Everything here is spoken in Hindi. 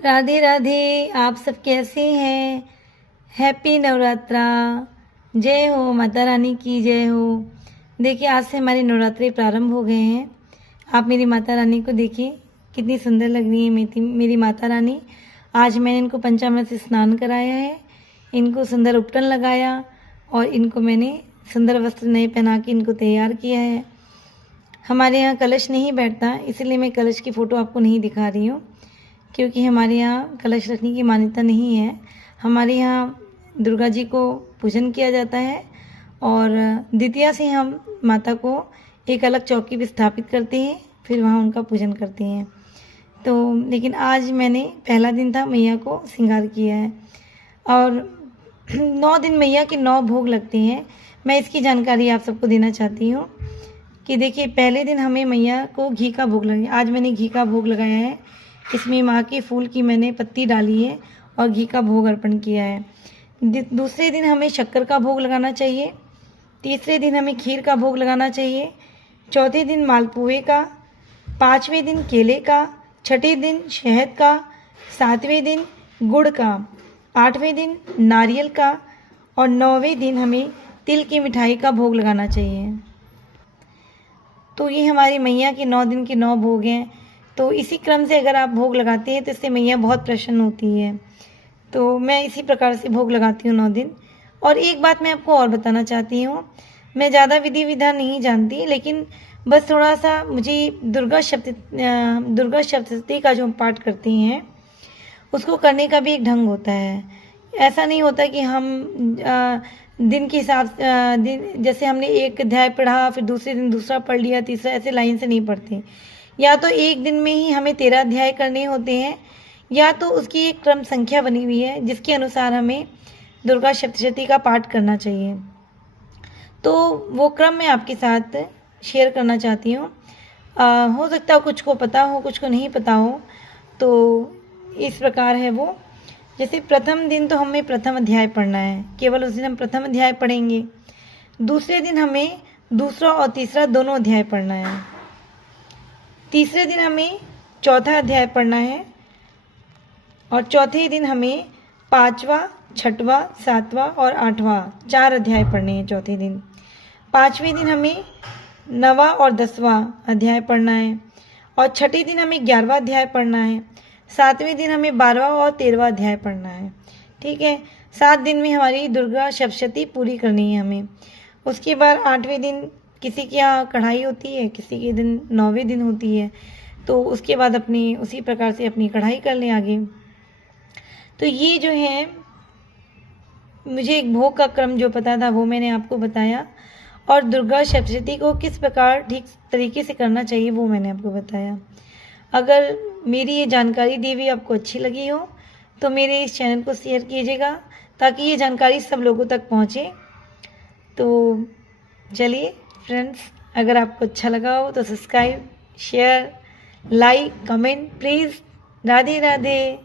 राधे राधे। आप सब कैसे हैं? हैप्पी नवरात्रा। जय हो माता रानी की जय हो। देखिए आज से हमारे नवरात्रे प्रारंभ हो गए हैं। आप मेरी माता रानी को देखिए कितनी सुंदर लग रही है मेरी माता रानी। आज मैंने इनको पंचामृत से स्नान कराया है, इनको सुंदर उपटन लगाया और इनको मैंने सुंदर वस्त्र नए पहना के इनको तैयार किया है। हमारे यहाँ कलश नहीं बैठता, इसलिए मैं कलश की फ़ोटो आपको नहीं दिखा रही हूँ, क्योंकि हमारे यहाँ कलश रखने की मान्यता नहीं है। हमारे यहाँ दुर्गा जी को पूजन किया जाता है और द्वितीया से हम माता को एक अलग चौकी पर स्थापित करते हैं, फिर वहाँ उनका पूजन करते हैं। तो लेकिन आज मैंने पहला दिन था, मैया को श्रृंगार किया है और 9 दिन मैया के 9 भोग लगते हैं। मैं इसकी जानकारी आप सबको देना चाहती हूँ कि देखिए पहले दिन हमें मैया को घी का भोग लगे। आज मैंने घी का भोग लगाया है, इसमें माँ के फूल की मैंने पत्ती डाली है और घी का भोग अर्पण किया है। दूसरे दिन हमें शक्कर का भोग लगाना चाहिए, तीसरे दिन हमें खीर का भोग लगाना चाहिए, चौथे दिन मालपुए का, पाँचवें दिन केले का, छठे दिन शहद का, सातवें दिन गुड़ का, आठवें दिन नारियल का और 9वें दिन हमें तिल की मिठाई का भोग लगाना चाहिए। तो ये हमारी मैया के 9 दिन के 9 भोग हैं। तो इसी क्रम से अगर आप भोग लगाते हैं तो इससे मैया बहुत प्रसन्न होती है। तो मैं इसी प्रकार से भोग लगाती हूँ 9 दिन। और एक बात मैं आपको और बताना चाहती हूँ, मैं ज़्यादा विधि विधान नहीं जानती, लेकिन बस थोड़ा सा मुझे दुर्गा सप्तशती का जो पाठ करती हैं उसको करने का भी एक ढंग होता है। ऐसा नहीं होता कि हम दिन के हिसाब दिन जैसे हमने एक अध्याय पढ़ा फिर दूसरे दिन दूसरा पढ़ लिया, तीसरा, ऐसे लाइन से नहीं पढ़ते। या तो एक दिन में ही हमें 13 अध्याय करने होते हैं, या तो उसकी एक क्रम संख्या बनी हुई है जिसके अनुसार हमें दुर्गा सप्तशती का पाठ करना चाहिए। तो वो क्रम मैं आपके साथ शेयर करना चाहती हूँ। हो सकता है कुछ को पता हो, कुछ को नहीं पता हो। तो इस प्रकार है वो। जैसे प्रथम दिन तो हमें प्रथम अध्याय पढ़ना है, केवल उस दिन हम प्रथम अध्याय पढ़ेंगे। दूसरे दिन हमें दूसरा और तीसरा दोनों अध्याय पढ़ना है। तीसरे दिन हमें चौथा अध्याय पढ़ना है और चौथे दिन हमें 5वां, 6वां, 7वां और 8वां 4 अध्याय पढ़ने हैं चौथे दिन। 5वें दिन हमें 9वां और 10वां अध्याय पढ़ना है और छठे दिन हमें 11वां अध्याय पढ़ना है। 7वें दिन हमें 12वां और 13वां अध्याय पढ़ना है। ठीक है, 7 दिन में हमारी दुर्गा सप्तशती पूरी करनी है हमें। उसके बाद 8वें दिन किसी के यहाँ कढ़ाई होती है, किसी के दिन 9वें दिन होती है, तो उसके बाद अपनी उसी प्रकार से अपनी कढ़ाई कर लें आगे। तो ये जो है मुझे एक भोग का क्रम जो पता था वो मैंने आपको बताया, और दुर्गा सप्तशती को किस प्रकार ठीक तरीके से करना चाहिए वो मैंने आपको बताया। अगर मेरी ये जानकारी दी हुई आपको अच्छी लगी हो तो मेरे इस चैनल को शेयर कीजिएगा ताकि ये जानकारी सब लोगों तक पहुँचे। तो चलिए फ्रेंड्स, अगर आपको अच्छा लगा हो तो subscribe, share, like, comment please. Radhe Radhe.